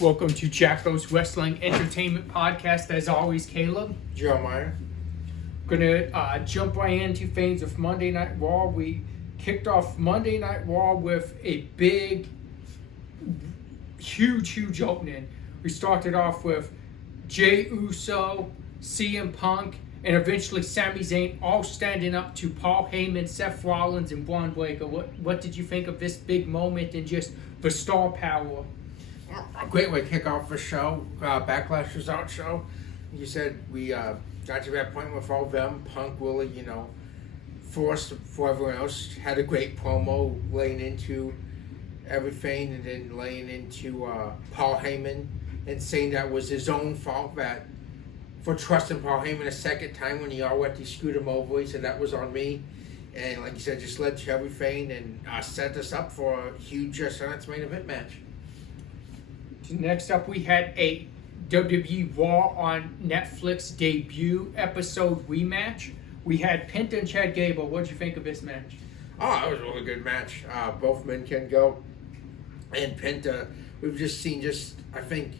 Welcome to Jackal's Wrestling Entertainment Podcast. As always, Caleb. Jeremiah. Gonna jump right into things with Monday Night Raw. We kicked off Monday Night Raw with a big, huge opening. We started off with Jey Uso, CM Punk, and eventually Sami Zayn all standing up to Paul Heyman, Seth Rollins, and Braun Breaker. What did you think of this big moment and just the star power? A great way to kick off the show. Backlash was our show. You said we got to that point with all of them. Punk really, forced for everyone else. Had a great promo laying into everything and then laying into Paul Heyman and saying that was his own fault that for trusting Paul Heyman a second time when he already screwed him over. He said that was on me. And like you said, just led to everything and set us up for a huge tonight's main event match. Next up, we had a WWE Raw on Netflix debut episode rematch. We had Penta and Chad Gable. What did you think of this match? Oh, it was a really good match. Both men can go. And Penta, we've just seen I think,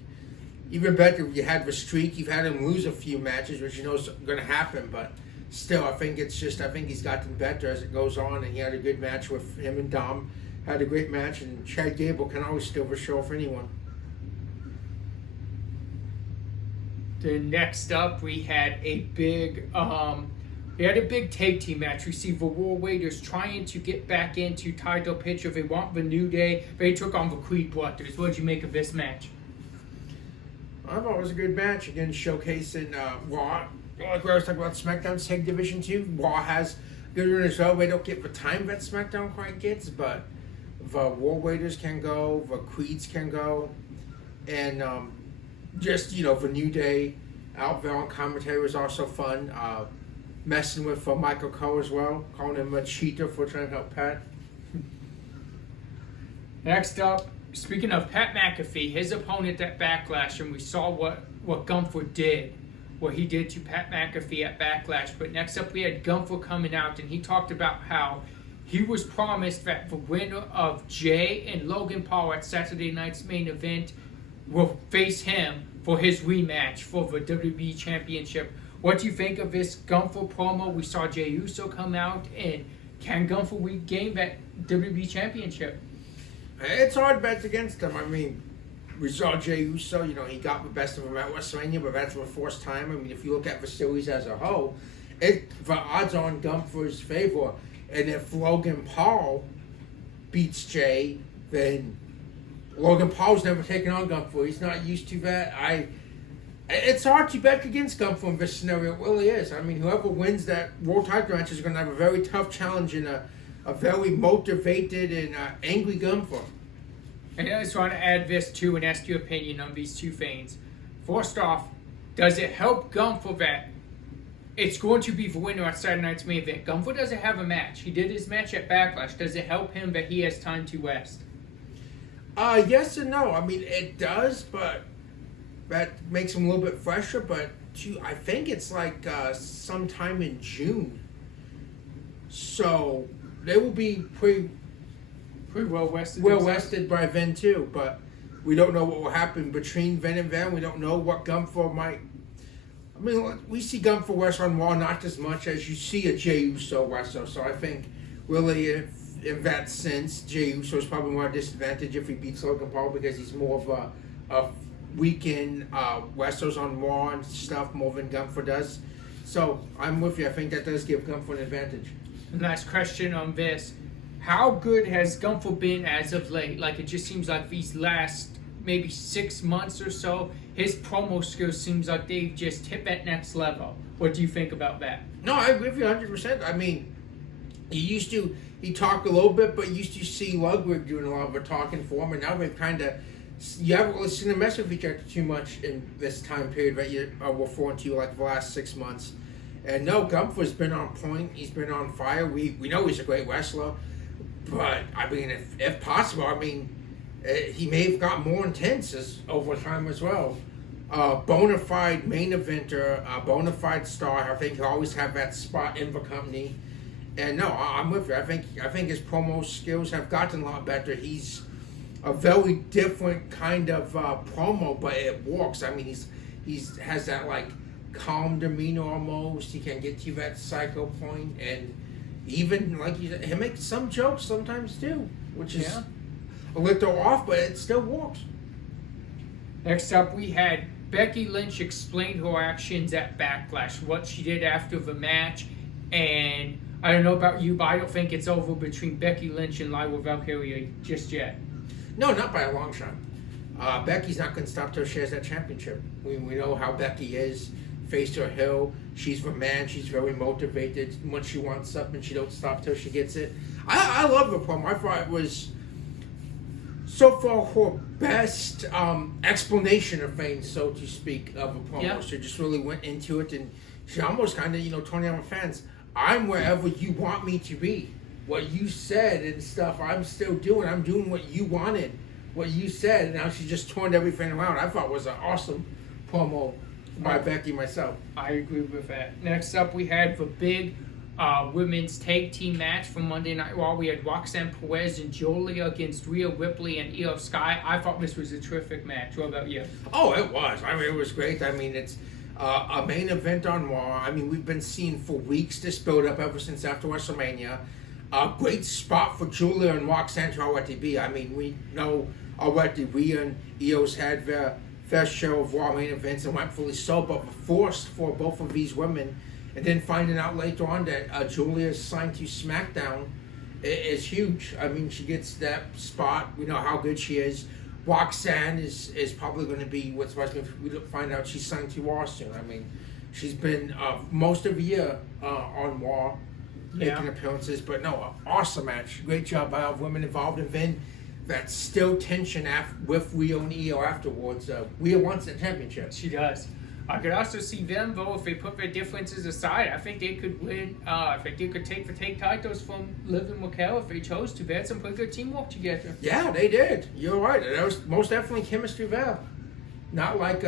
even better if you had the streak. You've had him lose a few matches, which you know is going to happen. But still, I think he's gotten better as it goes on. And he had a good match with him and Dom. Had a great match. And Chad Gable can always steal the show for anyone. Then next up, we had a big tag team match. We see the War Raiders trying to get back into title picture. They want the New Day. They took on the Creed Brothers. What did you make of this match? I thought it was a good match. Again, showcasing Raw. Like we always talk about SmackDown's tag division too. Raw has good run as well. They don't get the time that SmackDown quite gets, but the War Raiders can go. The Creeds can go. And the New Day out there on commentary was also fun. Messing with Michael Cole as well, calling him a cheater for trying to help Pat. Next up, speaking of Pat McAfee, his opponent at Backlash, and we saw what Gunther did, what he did to Pat McAfee at Backlash. But next up, we had Gunther coming out, and he talked about how he was promised that the winner of Jey and Logan Paul at Saturday night's main event will face him for his rematch for the WWE Championship. What do you think of this Gunther promo? We saw Jey Uso come out, and can Gunther regain that WWE Championship? It's hard bets against him. I mean, we saw Jey Uso, he got the best of him at WrestleMania, but that's the first time. I mean, if you look at the series as a whole, the odds are on Gunther's favor. And if Logan Paul beats Jey, then Logan Paul's never taken on Gunther. He's not used to that. It's hard to bet against Gunther in this scenario. It really is. I mean, whoever wins that world title match is going to have a very tough challenge in a very motivated and angry Gunther. And I just want to add this too and ask your opinion on these two things. First off, does it help Gunther that it's going to be the winner at Saturday night's main event? Gunther doesn't have a match. He did his match at Backlash. Does it help him that he has time to rest? Yes and no. I mean, it does, but that makes him a little bit fresher. But I think it's like sometime in June. So they will be pretty well rested. Well rested by then too. But we don't know what will happen between then and then. We don't know what Gunther might. I mean, we see Gunther wrestle on Raw not as much as you see a Jey Uso wrestle. So I think really, in that sense, Jey Uso is probably more disadvantaged if he beats Logan Paul because he's more of a weekend wrestlers on Raw and stuff more than Gunther does. So I'm with you. I think that does give Gunther an advantage. Last question on this. How good has Gunther been as of late? Like, it just seems like these last maybe 6 months or so, his promo skills seems like they've just hit that next level. What do you think about that? No, I agree with you 100%. I mean, he talked a little bit, but you used to see Ludwig doing a lot of the talking for him, and now they've kind of, you haven't really seen them mess with each other too much in this time period that you are referring to, like the last 6 months. And no, Gunther's been on point. He's been on fire. We know he's a great wrestler, but I mean, if possible, I mean, he may have got more intense over time as well. Bona fide main eventer, bona fide star. I think he'll always have that spot in the company. And no, I'm with you. I think his promo skills have gotten a lot better. He's a very different kind of promo, but it works. I mean, he's has that like calm demeanor almost. He can get to that psycho point, and even like he makes some jokes sometimes too, which is a little off, but it still works. Next up, we had Becky Lynch explain her actions at Backlash, what she did after the match, and I don't know about you, but I don't think it's over between Becky Lynch and Lyra Valkyria just yet. No, not by a long shot. Becky's not going to stop till she has that championship. We know how Becky is, face or hill. She's the man. She's very motivated. Once she wants something, she don't stop till she gets it. I love the promo. I thought it was so far her best explanation of things, so to speak, of a promo. Yeah. She just really went into it, and she almost kind of, turning on the fans. I'm wherever you want me to be. What you said and stuff, I'm still doing. I'm doing what you wanted, what you said, and now she just turned everything around. I thought it was an awesome promo by Becky myself. I agree with that. Next up, we had the big women's tag team match from Monday Night Raw. We had Roxanne Perez and Julia against Rhea Ripley and Io Sky. I thought this was a terrific match. What about you? Oh, it was. I mean, it was great. I mean, it's a main event on Raw. I mean, we've been seeing for weeks this build up ever since after WrestleMania. A great spot for Julia and Roxanne to already be. I mean, we know already Rhea and Io's had their fair share of Raw main events, and rightfully so, but forced for both of these women. And then finding out later on that Julia is signed to Smackdown is huge. I mean, she gets that spot. We know how good she is. Roxanne is probably going to be what's supposed to be. We find out she's signed to Raw soon. I mean, she's been most of the year on Raw, making appearances. But no, awesome match. Great job by all women involved. And then that still tension with Rhea and Io afterwards. Rhea wants the championship. She does. I could also see them, though, if they put their differences aside. I think they could win. I think they could take the tag titles from Liv and Raquel if they chose to. They had some pretty good teamwork together. Yeah, they did. You're right. There was most definitely chemistry there. Not like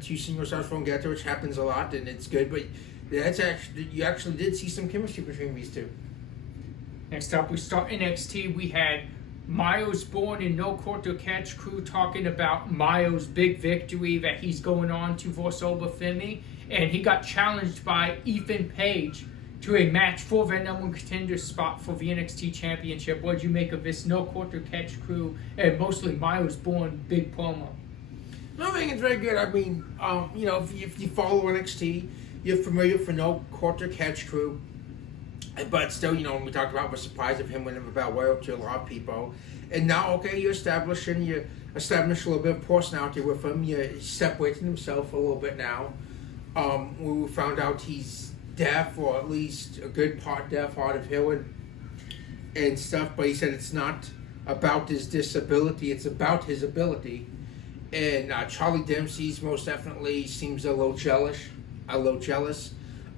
two single stars from Getter, which happens a lot, and it's good. But that's you actually did see some chemistry between these two. Next up, we start NXT. We had Miles Bourne and No Quarter Catch Crew talking about Miles' big victory that he's going on to force over Femi, and he got challenged by Ethan Page to a match for the number one contender spot for the NXT Championship. What did you make of this No Quarter Catch Crew and mostly Miles Bourne big promo? No, I think it's very good. I mean, if you follow NXT, you're familiar with the No Quarter Catch Crew. But still, when we talked about the surprise of him winning the Battle Royal to a lot of people. And now, okay, you establish a little bit of personality with him. You're separating himself a little bit now. We found out he's deaf, or at least a good part deaf, hard of hearing and stuff. But he said it's not about his disability, it's about his ability. And Charlie Dempsey's most definitely seems a little jealous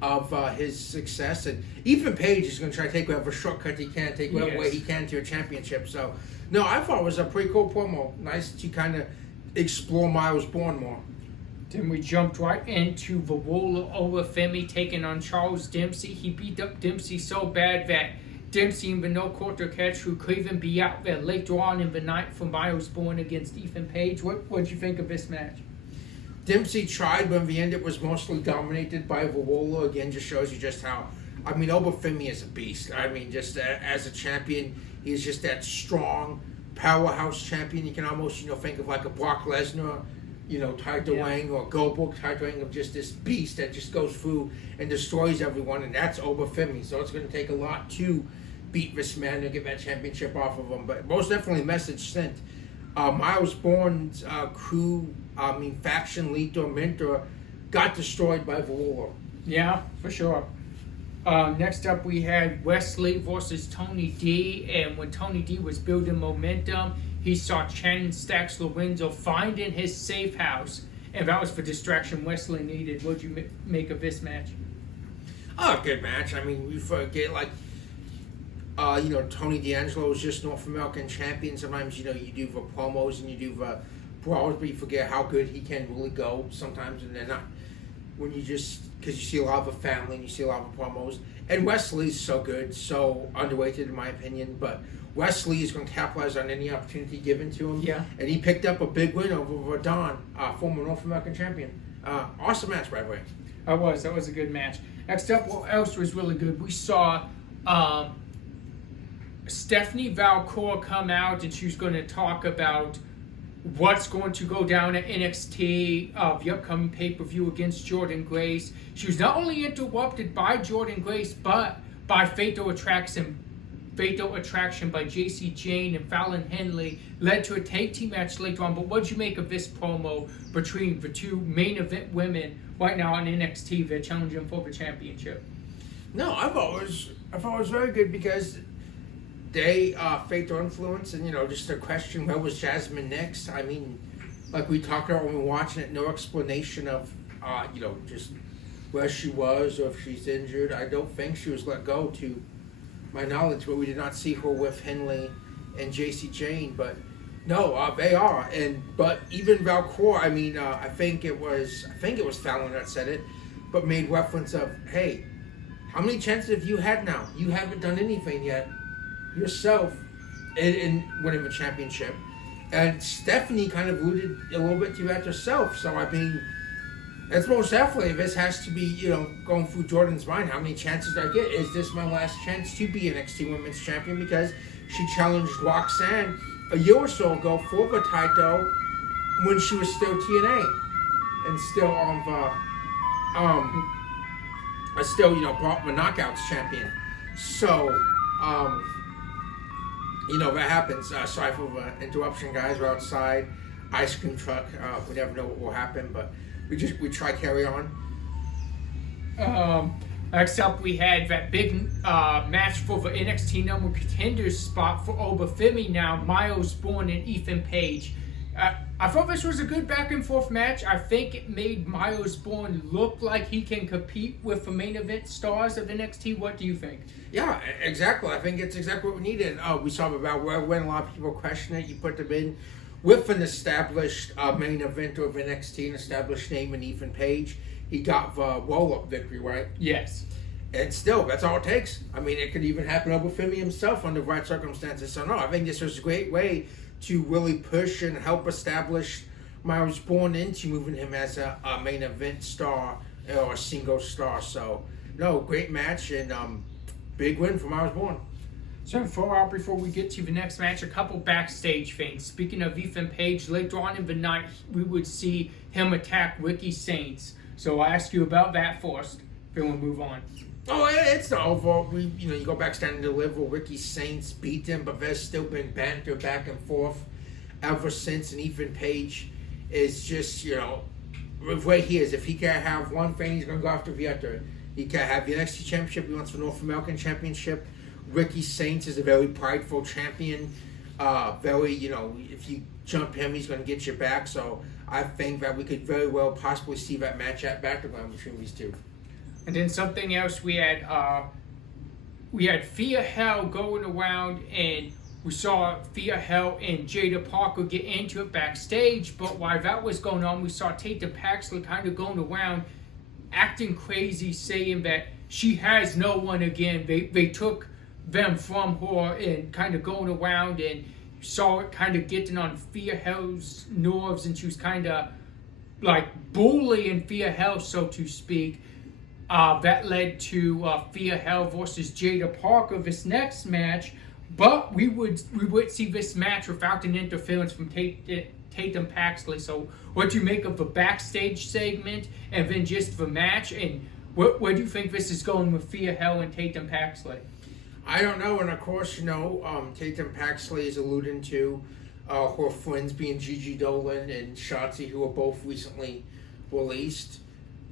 of his success, and Ethan Page is going to try to take whatever shortcut he can, take whatever way he can to a championship. So, no, I thought it was a pretty cool promo. Nice to kind of explore Miles Bourne more. Then we jumped right into the roller over Femi taking on Charles Dempsey. He beat up Dempsey so bad that Dempsey and the No Quarter Catch Crew could even be out there later on in the night for Miles Bourne against Ethan Page. What did you think of this match? Dempsey tried, but in the end it was mostly dominated by Vavola. Again, just shows you just how, Obafemi is a beast. I mean, just as a champion, he's just that strong powerhouse champion. You can almost, think of like a Brock Lesnar, Tiger Wang, or Goldberg, Tiger Wang, of just this beast that just goes through and destroys everyone, and that's Obafemi. So it's going to take a lot to beat this man and get that championship off of him. But most definitely message sent. Miles Bourne's crew, faction leader, mentor, got destroyed by Valor. Yeah, for sure. Next up, we had Wesley versus Tony D. And when Tony D was building momentum, he saw Shannon Stacks Lorenzo finding his safe house. And that was the distraction Wesley needed. What did you make of this match? Oh, good match. I mean, we forget, Tony D'Angelo is just North American champion. Sometimes, you do the promos and you do the brawls, but you forget how good he can really go sometimes, and they're not. When you just, because you see a lot of the family and you see a lot of the promos. And Wesley's so good, so underrated in my opinion. But Wesley is going to capitalize on any opportunity given to him. Yeah. And he picked up a big win over Don, former North American champion. Awesome match, by the way. That was a good match. Next up, what else was really good? We saw Stephanie Valcour come out, and she was going to talk about what's going to go down at NXT, the upcoming pay-per-view against Jordynne Grace. She was not only interrupted by Jordynne Grace, but by Fatal Attraction by JC Jane and Fallon Henley, led to a tag team match later on. But what did you make of this promo between the two main event women right now on NXT? They're challenging for the championship. No, I thought it was very good because they Fatal Influence, and just a question, where was Jasmine next? I mean, like we talked about when we were watching it, no explanation of just where she was or if she's injured. I don't think she was let go, to my knowledge, but we did not see her with Henley and JC Jane. But no, they are. But even Valcour, I mean, I think it was Fallon that said it, but made reference of, hey, how many chances have you had now? You haven't done anything yet yourself in winning the championship. And Stephanie kind of alluded a little bit to that herself. So I mean, it's most definitely, this has to be, going through Jordan's mind. How many chances do I get? Is this my last chance to be NXT Women's Champion? Because she challenged Roxanne a year or so ago for the title when she was still TNA and still on the brought the Knockouts champion. So that happens. Sorry for the interruption, guys. We're outside, ice cream truck. We never know what will happen, but we try carry on. Next up, we had that big match for the NXT number contenders spot for Obafemi now, Miles Bourne and Ethan Page. I thought this was a good back and forth match. I think it made Miles Bourne look like he can compete with the main event stars of NXT. What do you think? Yeah, exactly. I think it's exactly what we needed. We saw about when a lot of people question it. You put them in with an established main event of NXT, an established name in Ethan Page. He got the roll-up victory, right? Yes. And still, that's all it takes. I mean, it could even happen over Femi himself under the right circumstances. So no, I think this was a great way to really push and help establish Miles Bourne into moving him as a main event star or a single star. So, no, great match and big win for Miles Bourne. So before we get to the next match, a couple backstage things. Speaking of Ethan Page, later on in the night, we would see him attack Ricky Saints. So I'll ask you about that first, then we'll move on. Oh, it's not over. You go backstage and deliver. Ricky Saints beat them, but there's still been banter back and forth ever since. And Ethan Page is just, the way he is. If he can't have one thing, he's going to go after the other. He can't have the NXT Championship. He wants the North American Championship. Ricky Saints is a very prideful champion. If you jump him, he's going to get you back. So I think that we could very well possibly see that match at Battleground between these two. And then something else, we had Thea Hell going around, and we saw Thea Hell and Jada Parker get into it backstage. But while that was going on, we saw Tatum Paxley kind of going around, acting crazy, saying that she has no one again. They took them from her, and kind of going around, and saw it kind of getting on Thea Hell's nerves, and she was kind of like bullying Thea Hell, so to speak. That led to Thea Hell versus Jada Parker, this next match. But we would see this match without an interference from Tatum Paxley. So what do you make of the backstage segment and then just the match? And where do you think this is going with Thea Hell and Tatum Paxley? I don't know. And of course, Tatum Paxley is alluding to her friends being Gigi Dolan and Shotzi, who are both recently released.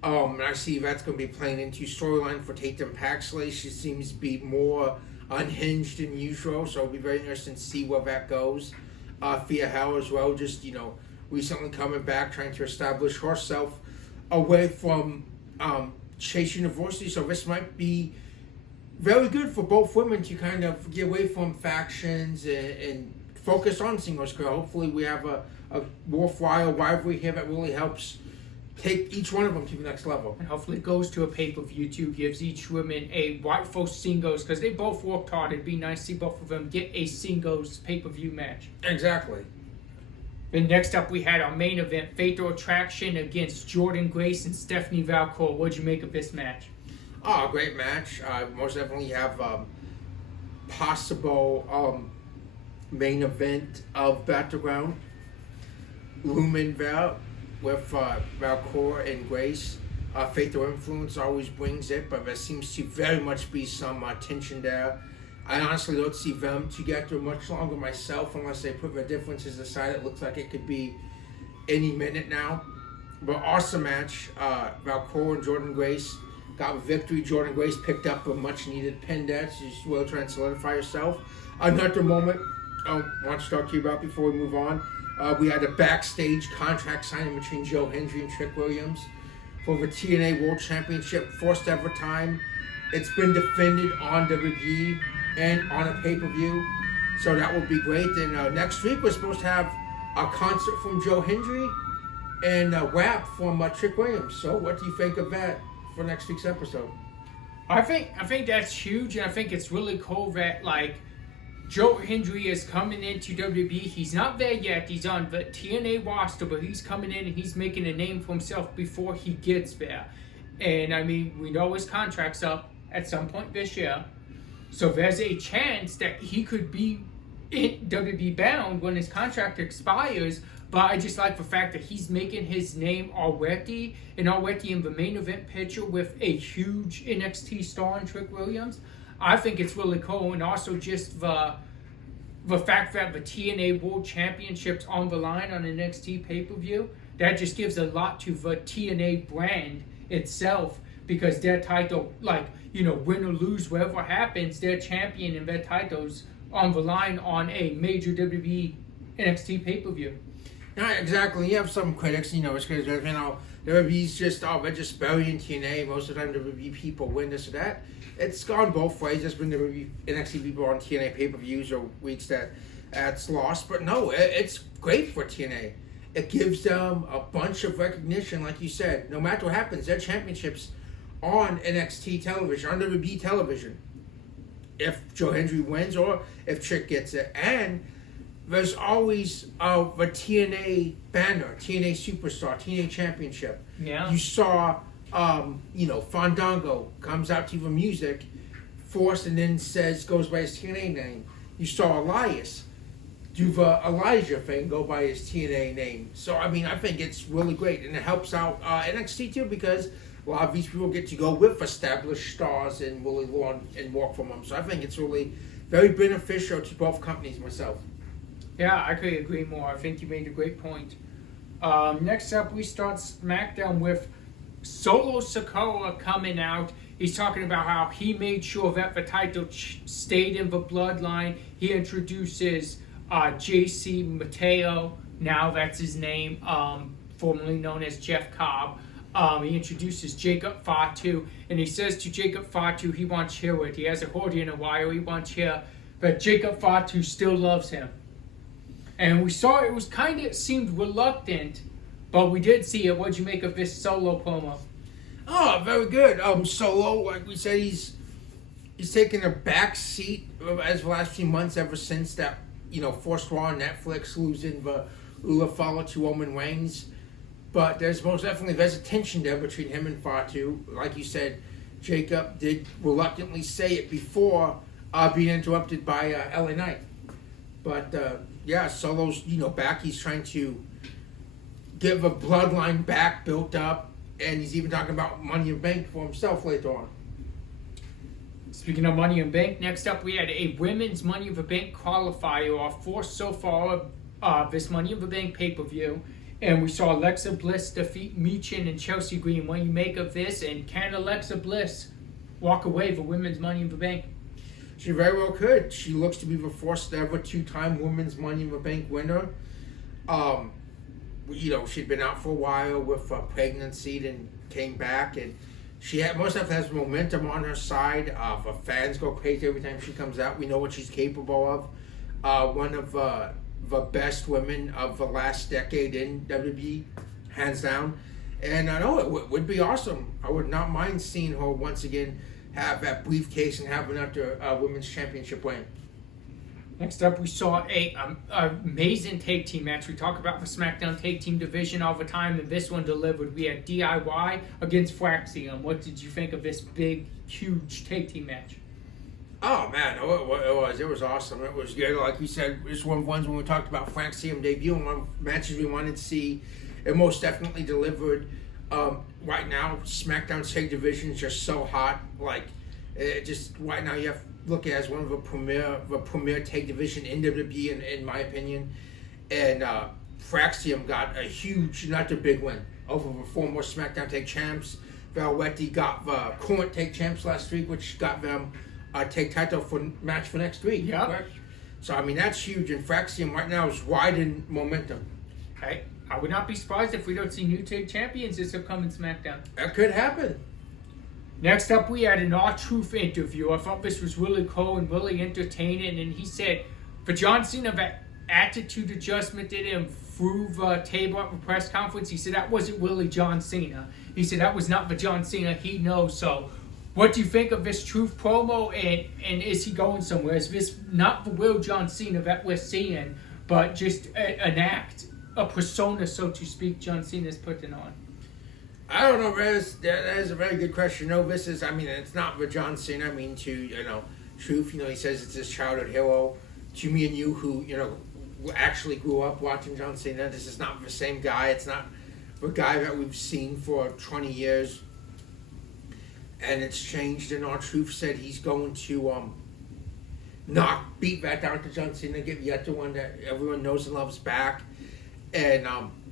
And I see that's going to be playing into storyline for Tatum Paxley. She seems to be more unhinged than usual, so it'll be very interesting to see where that goes. Thea Hell as well, just, recently coming back, trying to establish herself away from chasing diversity. So this might be very good for both women to kind of get away from factions and focus on singles career. Hopefully we have a worthwhile rivalry here that really helps take each one of them to the next level. And hopefully it goes to a pay-per-view too, gives each woman a rightful singles, because they both worked hard. It'd be nice to see both of them get a singles pay-per-view match. Exactly. Then next up we had our main event, Fatal Attraction against Jordan Grace and Stephanie Valcour. What'd you make of this match? Oh, great match. Most definitely have possible main event of Battleground. Lumen Val with Valcour and Grace. Fatal Influence always brings it, but there seems to very much be some tension there. I honestly don't see them together much longer myself unless they put their differences aside. It looks like it could be any minute now. But awesome match. Valcour and Jordan Grace got a victory. Jordan Grace picked up a much needed pin there. She's well trying to solidify herself. Another moment I want to talk to you about before we move on. We had a backstage contract signing between Joe Hendry and Trick Williams for the TNA World Championship, first ever time. It's been defended on WWE and on a pay-per-view, so that will be great. And next week we're supposed to have a concert from Joe Hendry and a rap from Trick Williams. So what do you think of that for next week's episode? I think that's huge, and I think it's really cool that like Joe Hendry is coming into WWE. He's not there yet. He's on the TNA roster, but he's coming in and he's making a name for himself before he gets there. And I mean, we know his contract's up at some point this year. So there's a chance that he could be in WWE bound when his contract expires. But I just like the fact that he's making his name already, and already in the main event picture with a huge NXT star in Trick Williams. I think it's really cool, and also just the fact that the TNA World Championship's on the line on NXT pay-per-view, that just gives a lot to the TNA brand itself, because their title, like, you know, win or lose, whatever happens, their champion and their titles on the line on a major WWE NXT pay-per-view. Yeah, exactly. You have some critics, you know, it's because, you know, WWE's just, they're just burying TNA. Most of the time, WWE people win this or that. It's gone both ways. There's been WWE NXT people on TNA pay-per-views or weeks that it's lost. But no, it's great for TNA. It gives them a bunch of recognition, like you said. No matter what happens, their championships on NXT television, on WWE television. If Joe Hendry wins or if Trick gets it. And there's always the TNA banner, TNA Superstar, TNA Championship. Yeah. You saw, you know, Fandango comes out to the music, Force, and then goes by his TNA name. You saw Elias do the Elijah thing, go by his TNA name. So, I mean, I think it's really great. And it helps out NXT too, because a lot of these people get to go with established stars and really learn and work from them. So I think it's really very beneficial to both companies myself. Yeah, I could agree more. I think you made a great point. Next up, we start SmackDown with Solo Sikoa coming out. He's talking about how he made sure that the title stayed in the bloodline. He introduces JC Mateo, now that's his name, formerly known as Jeff Cobb. He introduces Jacob Fatu, and he says to Jacob Fatu he wants to hear it. He hasn't heard it in a while. He wants to hear that Jacob Fatu still loves him. And we saw it was seemed reluctant, but we did see it. What'd you make of this Solo promo? Oh, very good. Solo, like we said, he's taken a back seat as the last few months, ever since that, you know, Forced Raw on Netflix, losing the Ula Fala to Roman Reigns. But there's a tension there between him and Fatu. Like you said, Jacob did reluctantly say it before being interrupted by LA Knight. But yeah, Solo's, you know, back. He's trying to get the bloodline back built up, and he's even talking about Money in Bank for himself later on. Speaking of Money in Bank, next up we had a women's Money in the Bank qualifier, our fourth so far this Money in the Bank pay-per-view. And we saw Alexa Bliss defeat Michin and Chelsea Green. What do you make of this? And can Alexa Bliss walk away for women's Money in the Bank? She very well could. She looks to be the first ever two-time women's Money in the Bank winner. You know, she'd been out for a while with a pregnancy and came back, and most of has momentum on her side. The fans go crazy every time she comes out. We know what she's capable of. One of the best women of the last decade in WWE, hands down. And I know it would be awesome. I would not mind seeing her once again have that briefcase and have another women's championship win. Next up, we saw a amazing tag team match. We talk about the SmackDown tag team division all the time, and this one delivered. We had DIY against Fraxium. What did you think of this big, huge tag team match? Oh man, it was awesome. It was good. Like you said, it's one of the ones when we talked about Fraxium debut and one of the matches we wanted to see. It most definitely delivered. Right now, SmackDown's tag division is just so hot. Like, it just right now you have to look at it as one of the premier tag division in WWE, in my opinion. And Fraxium got a huge, not a big win over the former SmackDown tag champs. Valvetti got the current tag champs last week, which got them a tag title for match for next week. Yeah. Correct? So I mean that's huge, and Fraxium right now is riding momentum. Okay. I would not be surprised if we don't see new tag champions this upcoming SmackDown. That could happen. Next up, we had an R-Truth interview. I thought this was really cool and really entertaining. And he said, for John Cena, that attitude adjustment did him through the table at the press conference. He said that wasn't really John Cena. He said that was not the John Cena he knows. So, what do you think of this Truth promo? And is he going somewhere? Is this not the real John Cena that we're seeing, but just an act? A persona, so to speak, John Cena's putting on? I don't know, Rez. That is a very good question. No, this is, I mean, it's not the John Cena. I mean, Truth, he says it's his childhood hero. To me and you who, actually grew up watching John Cena, this is not the same guy. It's not the guy that we've seen for 20 years. And it's changed, and R-Truth said he's going to not beat that down to John Cena, get the other one that everyone knows and loves back. And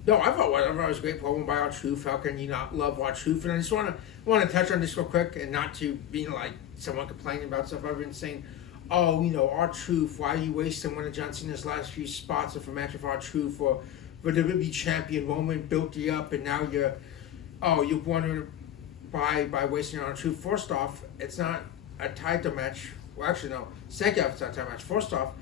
no, I thought it was a great promo by R-Truth. How can you not love R-Truth? And I just want to touch on this real quick, and not to be like someone complaining about stuff. I've been saying, R-Truth, why are you wasting one of John Cena's last few spots of a match with R-Truth for the WWE champion? Roman built you up, and now you're wondering by wasting R-Truth. First off, it's not a title match. Well, actually, no. Second off, it's not a title match. First off,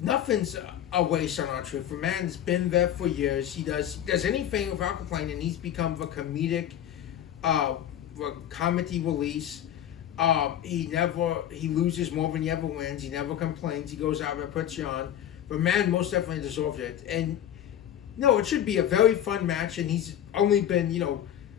nothing's a waste on R-Truth. The man's been there for years. He does anything without complaining. He's become the comedic, comedy release. He loses more than he ever wins. He never complains. He goes out there, puts you on. But man, most definitely deserved it. And no, it should be a very fun match. And he's only been,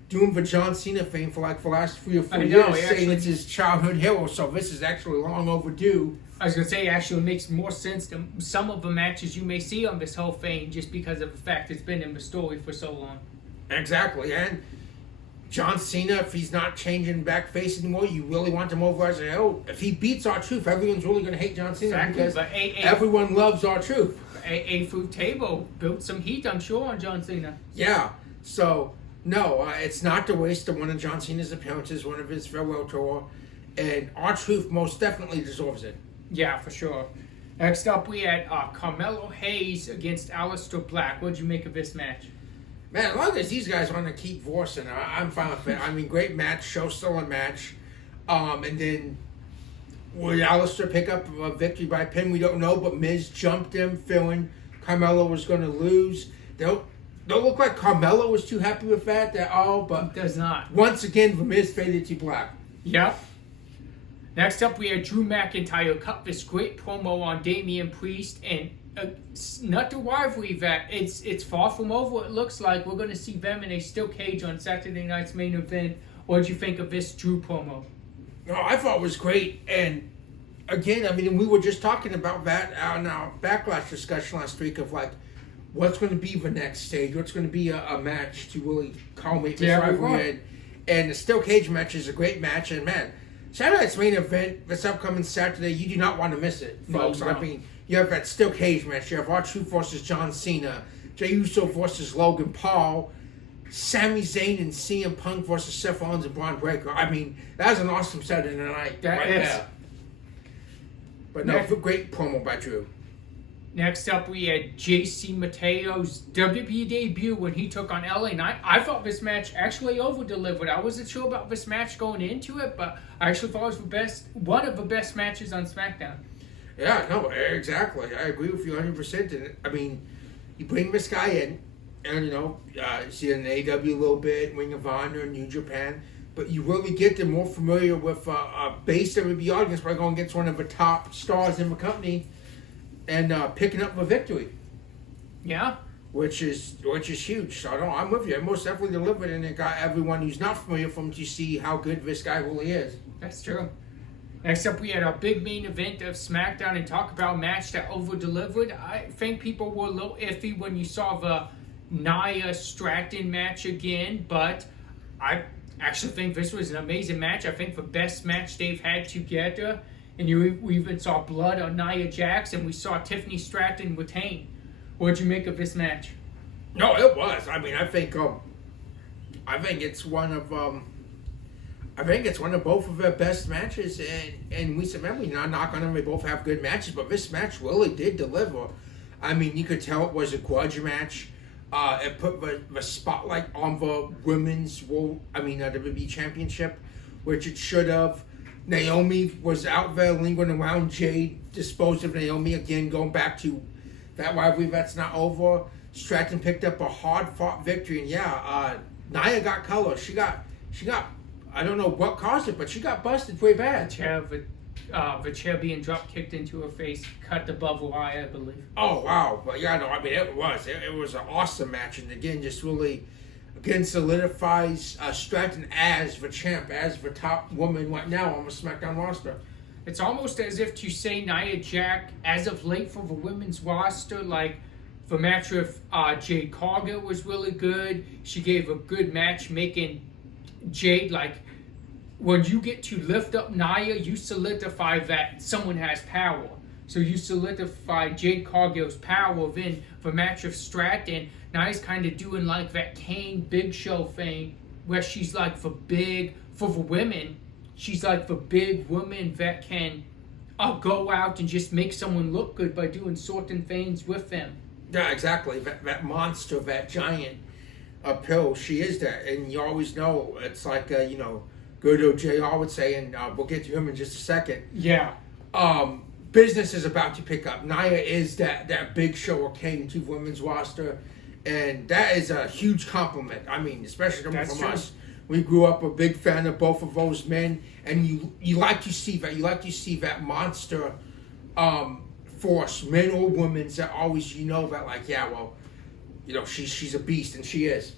doing the John Cena thing for the last 3 or 4 years, saying it's his childhood hero. So this is actually long overdue. I was going to say, actually, it makes more sense than some of the matches you may see on this whole thing just because of the fact it's been in the story for so long. Exactly. And John Cena, if he's not changing back face anymore, you really want him over as a hero. If he beats R-Truth, everyone's really going to hate John Cena because everyone loves R-Truth. A Food Table built some heat, I'm sure, on John Cena. Yeah. So, no, it's not to waste one of John Cena's appearances, one of his farewell tour. And R-Truth most definitely deserves it. Yeah, for sure. Next up, we had Carmelo Hayes against Aleister Black. What did you make of this match? Man, as long as these guys want to keep forcing, I'm fine with it. I mean, great match, show-stealing match. And then, would Aleister pick up a victory by pin? We don't know, but Miz jumped him, feeling Carmelo was going to lose. Don't look like Carmelo was too happy with that at all, but... It does not. Once again, the Miz faded to black. Yep. Next up, we had Drew McIntyre cut this great promo on Damian Priest, and not to rivalry that it's far from over. It looks like we're going to see them in a steel cage on Saturday night's main event. What did you think of this Drew promo? No, I thought it was great, and again, I mean, we were just talking about that on our Backlash discussion last week of what's going to be the next stage, what's going to be a match to really culminate this rivalry. And the steel cage match is a great match, and man, Saturday night's main event, this upcoming Saturday, you do not want to miss it, folks. No. I mean, you have that steel cage match. You have R-Truth versus John Cena, Jey Uso versus Logan Paul, Sami Zayn and CM Punk versus Seth Rollins and Braun Breaker. I mean, that was an awesome Saturday night there. But no, great promo by Drew. Next up, we had JC Mateo's WWE debut when he took on LA Knight. I thought this match actually over-delivered. I wasn't sure about this match going into it, but I actually thought it was one of the best matches on SmackDown. Yeah, no, exactly. I agree with you 100%. And I mean, you bring this guy in, and see it in AEW a little bit, Ring of Honor, New Japan. But you really get them more familiar with a base of the audience by going against one of the top stars in the company and picking up a victory. Yeah. Which is huge. So I'm with you. It most definitely delivered, and it got everyone who's not familiar with him to see how good this guy really is. That's true. Next up, we had our big main event of SmackDown, and talk about a match that over-delivered. I think people were a little iffy when you saw the Nia Stratton match again, but I actually think this was an amazing match. I think the best match they've had together, and we even saw blood on Nia Jax, and we saw Tiffany Stratton retain. What did you make of this match? No, it was. I mean, I think it's one of both of their best matches, and we said, man, we not knock on them. They both have good matches, but this match really did deliver. I mean, you could tell it was a grudge match. It put the spotlight on the women's WWE Championship, which it should have. Naomi was out there lingering around. Jade disposed of Naomi again, going back to that rivalry that's not over. Stratton picked up a hard-fought victory, and Nia got color. She got. I don't know what caused it, but she got busted pretty bad. The chair being drop kicked into her face, cut above the eye, I believe. Oh wow! But it was an awesome match, and again, just really, solidifies Stratton as the champ, as the top woman right now on the SmackDown roster. It's almost as if to say Nia Jax, as of late for the women's roster, like the match with Jade Cargill was really good. She gave a good match, making Jade, like, when you get to lift up Nia, you solidify that someone has power. So you solidify Jade Cargill's power. Then the match with Stratton, Nia's kind of doing like that Kane Big Show thing, where she's like for the women, she's like the big woman that can go out and just make someone look good by doing certain things with them. Yeah, exactly. That monster, that giant pill, she is that. And you always know, it's like, good old JR would say, and we'll get to him in just a second. Yeah. Business is about to pick up. Nia is that Big Show or Kane to women's roster, and that is a huge compliment. I mean, especially coming from us. We grew up a big fan of both of those men, and you like to see that. You like to see that monster force, men or women, that always she's a beast, and she is.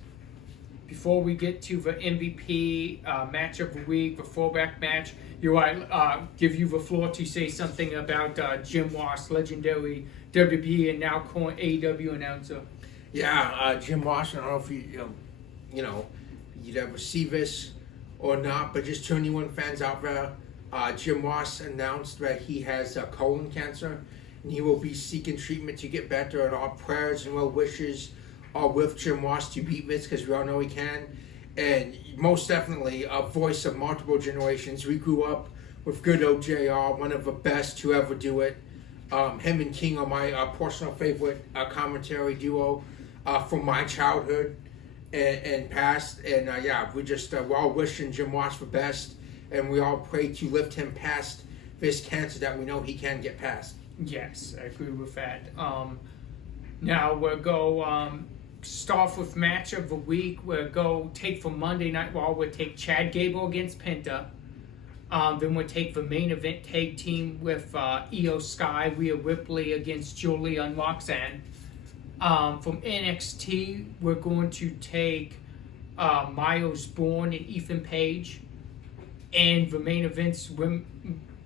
Before we get to the MVP match of the week, the throwback match, give you the floor to say something about Jim Ross, legendary WWE and now current AEW announcer. Yeah, Jim Ross. I don't know if you'd ever see this or not, but just to anyone fans out there, Jim Ross announced that he has colon cancer, and he will be seeking treatment to get better. And our prayers and well wishes are with Jim Ross to beat this, because we all know he can. And most definitely a voice of multiple generations. We grew up with good old JR, one of the best to ever do it. Him and King are my personal favorite commentary duo from my childhood and past. And we're all wishing Jim Ross the best, and we all pray to lift him past this cancer that we know he can get past. Yes, I agree with that. Now we'll go start with match of the week. We'll go take for Monday Night Raw. We'll take Chad Gable against Penta. Then we'll take the main event tag team with Io Sky, Rhea Ripley against Julia and Roxanne. From NXT, we're going to take Miles Bourne and Ethan Page. And the main event's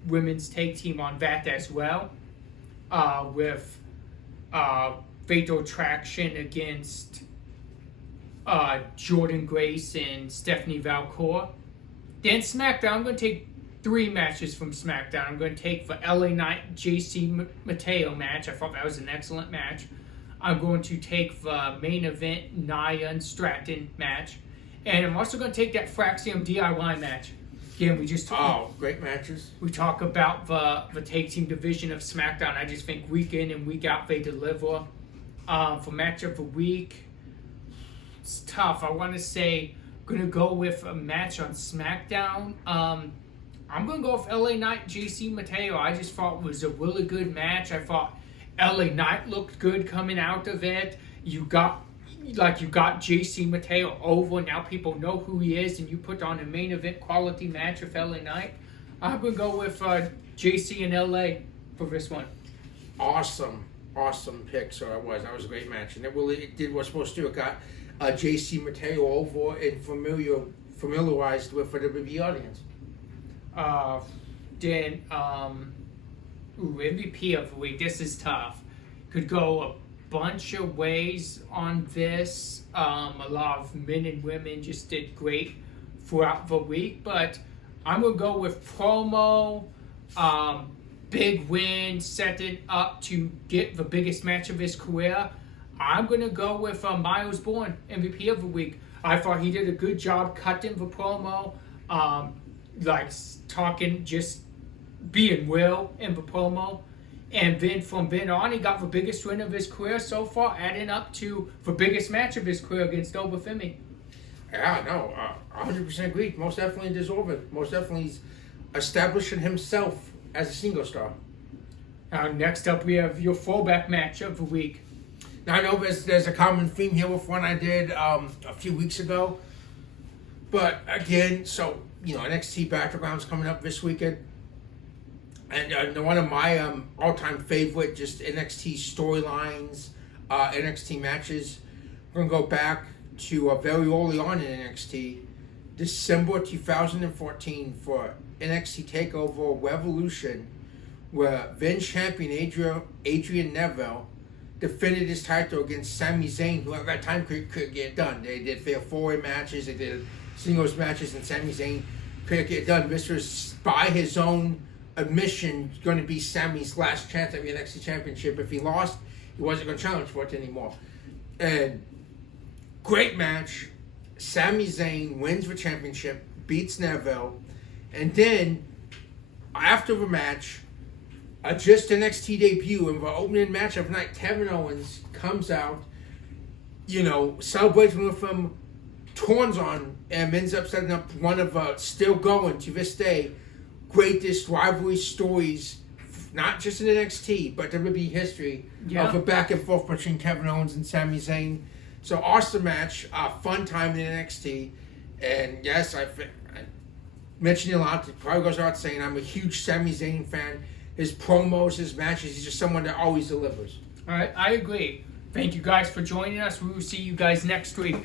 women's tag team on that as well. With Fatal Attraction against Jordan Grace and Stephanie Valcour. Then SmackDown, I'm going to take 3 matches from SmackDown. I'm going to take the LA Knight JC Mateo match. I thought that was an excellent match. I'm going to take the main event Nia and Stratton match. And I'm also going to take that Fraxium DIY match. Again, we just great matches. We talk about the tag team division of SmackDown. I just think week in and week out they deliver. For match of the week, it's tough. I want to say I'm going to go with a match on SmackDown. I'm going to go with LA Knight JC Mateo. I just thought it was a really good match. I thought LA Knight looked good coming out of it. You got like you got JC Mateo over, now people know who he is, and you put on a main event quality match with LA Knight, I'm going to go with JC in LA for this one. Awesome pick. So that was a great match, and it did what's supposed to. It got JC Mateo over and familiarized with for the WWE audience. Then MVP of the week. This is tough. Could go a bunch of ways on this. A lot of men and women just did great throughout the week, but I'm gonna go with promo. Big win, setting up to get the biggest match of his career. I'm going to go with Miles Bourne, MVP of the week. I thought he did a good job cutting the promo, talking, just being real in the promo. And then from then on, he got the biggest win of his career so far, adding up to the biggest match of his career against Obafemi. Yeah, no, 100% agree. Most definitely deserve it. Most definitely he's establishing himself as a single star. Next up, we have your throwback match of the week. Now, I know there's a common theme here with one I did a few weeks ago. But again, so, NXT Battleground's coming up this weekend. And one of my all-time favorite just NXT storylines, NXT matches, we're going to go back to very early on in NXT, December 2014 for NXT TakeOver Revolution, where then champion Adrian Neville defended his title against Sami Zayn, who at that time could get it done. They did fair four-way matches, they did singles matches, and Sami Zayn couldn't get it done. This was, by his own admission, going to be Sami's last chance at the NXT Championship. If he lost, he wasn't going to challenge for it anymore. And great match. Sami Zayn wins the championship, beats Neville, and then after the match, just NXT debut in the opening match of the night, Kevin Owens comes out, celebrating with him, turns on, and ends up setting up one of still going to this day greatest rivalry stories, not just in NXT but WWE history, of a back and forth between Kevin Owens and Sami Zayn. So awesome match, fun time in NXT, and yes, I mentioned it a lot. It probably goes without saying, I'm a huge Sami Zayn fan. His promos, his matches, he's just someone that always delivers. All right, I agree. Thank you guys for joining us. We will see you guys next week.